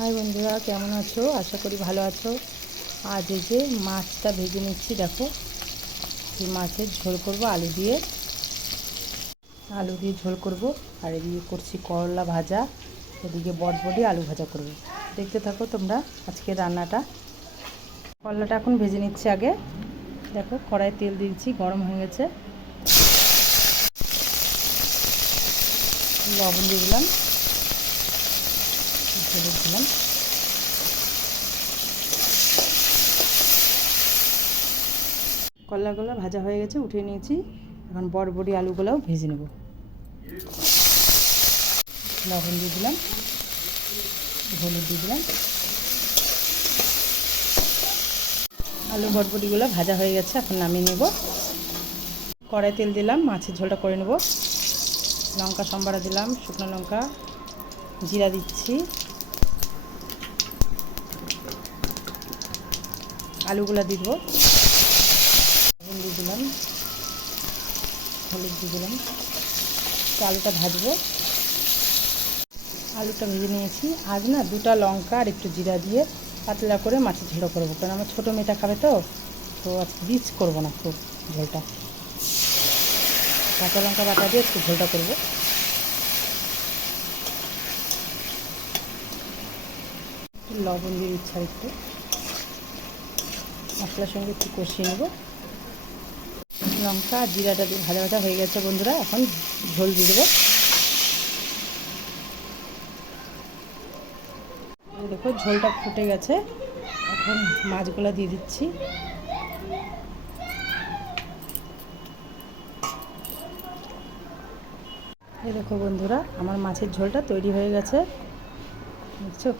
High বন্ধুরা, কেমন আছো? আশা করি ভালো আছো। আজ এই যে মাছটা ভেজে নিচ্ছি। দেখো, এই মাছের ঝোল করব আলু দিয়ে ঝোল করব। আর এদিকে করছি করলা ভাজা, এদিকে বটবটি আলু ভাজা করব। দেখতে থাকো তোমরা আজকে রান্নাটা। করলাটা এখন ভেজে নিচ্ছি আগে। দেখো, কড়াই তেল দিয়েছি, গরম হয়ে গেছে। লবণ দিয়ে দিলাম, হলুদ দিলাম। করলাগুলো ভাজা হয়ে গেছে, উঠিয়ে নিয়েছি। এখন বটবটি আলুগুলোও ভেজে নেব। লবণ দিয়ে দিলাম, হলুদ দিয়ে দিলাম। আলু বটবটিগুলো ভাজা হয়ে গেছে, এখন নামিয়ে নেব। কড়াই তেল দিলাম, মাছের ঝোলটা করে নেব। লঙ্কা সম্বারা দিলাম, শুকনো লঙ্কা, জিরা দিচ্ছি, আলুগুলো দিয়ে দেবো। লবণ দিয়ে দিলাম, হলুদ দিয়ে দিলাম। তো আলুটা ভাজবো। আলুটা ভেজে নিয়েছি। আজ না দুটা লঙ্কা আর একটু জিরা দিয়ে পাতলা করে মাছের ঝোলটা করবো, কারণ আমার ছোটো মেয়েটা খাবে তো আজকে রিচ করবো না খুব ঝোলটা। কাঁচা লঙ্কা বাটা দিয়ে একটু ঝোলটা করবো। লবণ দিয়ে দিচ্ছি আর একটু, মশলার সঙ্গে একটু কষিয়ে নেব। লঙ্কা আর জিরাটা দিয়ে ভাজা ভাজা হয়ে গেছে বন্ধুরা, এখন ঝোল দিয়ে দেবো। দেখো, ঝোলটা ফুটে গেছে, এখন মাছগুলো দিয়ে দিচ্ছি। এই দেখো বন্ধুরা, আমার মাছের ঝোলটা তৈরি হয়ে গেছে, বুঝছো?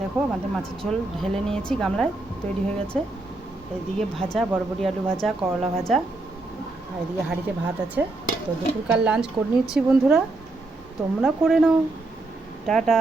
দেখো, আমাদের মাছের ঝোল ঢেলে নিয়েছি গামলায়, তৈরি হয়ে গেছে। এদিকে ভাজা, বরবটি আলু ভাজা, করলা ভাজা, আর এদিকে হাঁড়িতে ভাত আছে। তো দুপুরকার লাঞ্চ করে নিচ্ছি বন্ধুরা, তোমরা করে নাও। টাটা।